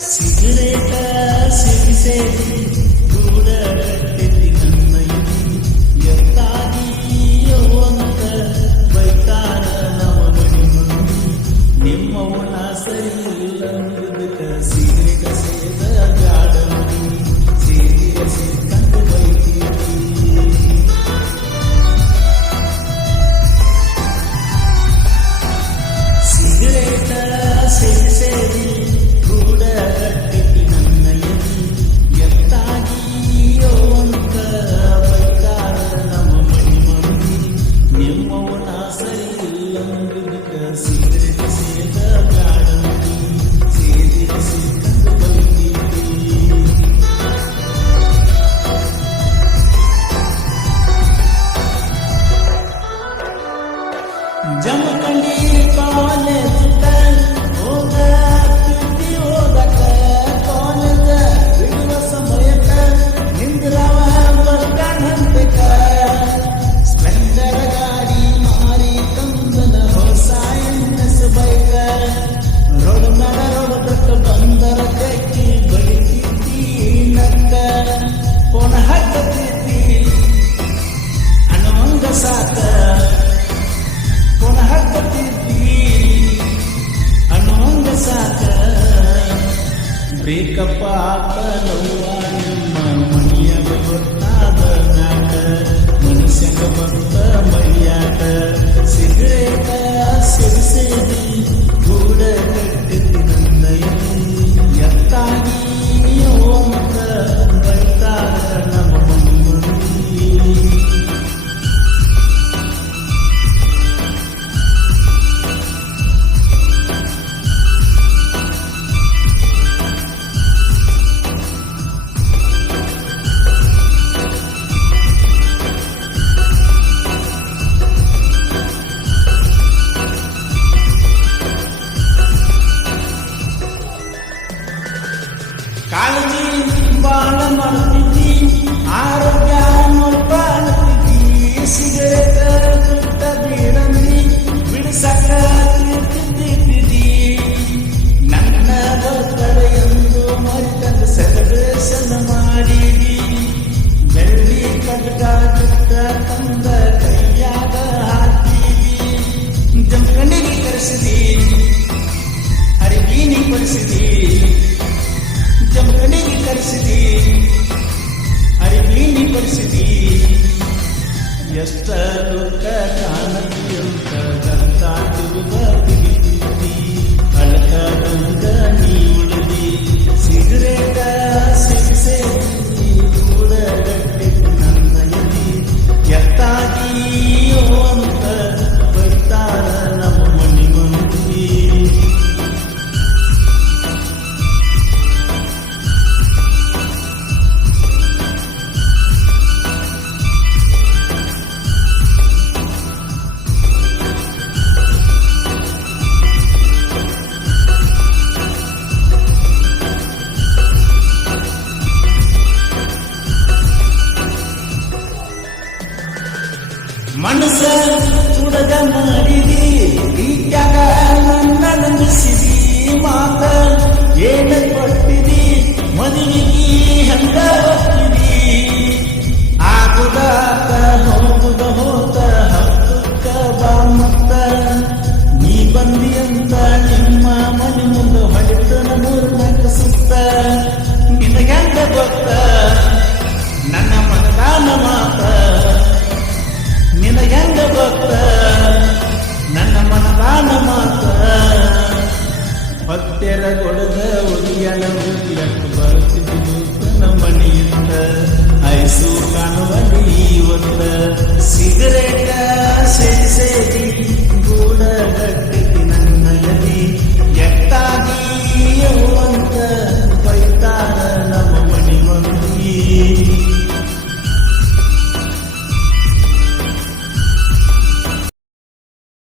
ಸಿಗರೇಟ ಸೇರಿ ಗೂಡಗಟ್ಟೆತಿ ನನ್ನಯ್ಯ ಎತ್ತಾಗಿಯೋ ಅಂತ ಬೈತಾರ ನಮ್ಮ ಮನಿ ಮಂದಿ ನಿಮ್ಮವನ ಸರಿ ಇಲ್ಲ ಅನ್ನೋದಕ್ಕ ಸಿಗರೇಟ ಸೇದ ಬ್ಯಾಡ ಸೇರಿಯ ಸೇರ್ಕಂಡು ಬೈತೀವಿ ಸಿಗರೇಟ ಸೇರಿ ಗೂಡಗಟ್ಟೆತಿ ನನ್ನಯ್ಯ ಎತ್ತಾಗಿಯೋ ಅಂತ ಬೈತಾರ ನಮ್ಮ ಮನಿ ಮಂದಿ ನಿಮ್ಮವನ ಸರಿ ಇಲ್ಲ ಅನ್ನೋದಕ್ಕ ಸಿಗರೇಟ ಸೇದ ಬ್ಯಾಡ ಸೇರಿಯ ಸೇರ್ಕಂಡು ಬೈತೀವಿ ಜಮಖಂಡಿ ಕಾಲೇಜ್ ಹೋಗತಿ ಹೋದಕ ಕಾಲೇಜ ಬಿಡುವ ಸಮಯಕ್ಕ ನಿಂದ್ರವ ಬರ್ಕಂತಕ ಸ್ಪ್ಲೆಂಡರ್ ಗಾಡಿ ಮಾರಿ ತಂದನ ಹೊಸ ಎನ್ಎಸ್ ಬೈಕ ರೋಡ್ ಮೇಲ ರೋಡಕ್ಕ ಬಂದರ ಕಕ್ಕಿ ಬಡಿತೀತಿ ನಕ್ಕ ಪೋಣ ಹತ್ತತಿ ಅನ್ನುವಂಗ ಸಾಕ ಅನ್ನೋಂಗ ಸಾಕ ಬ್ರೇಕಪ್ಪ ಹಾಕಲವ್ವ ನಿಮ್ಮ ಮನಿಯಾಗ ಗೊತ್ತಾದ ನಾಟ ಮನುಷ್ಯಂಗ ಬಂತ ಮೈಯಾಟ ಸಿಗರೇಟ ಸೇರಿ ಗೂಡಗಟ್ಟೆತಿ ನನ್ನಯ್ಯ ಎತ್ತಾಗಿಯೋ ಅಂತ ಬೈತಾರ ನಮ್ಮ ಮನಿ ಮಂದಿ ಕಾಳಜಿ ಬಾಳ ಮಾಡ್ತಾರ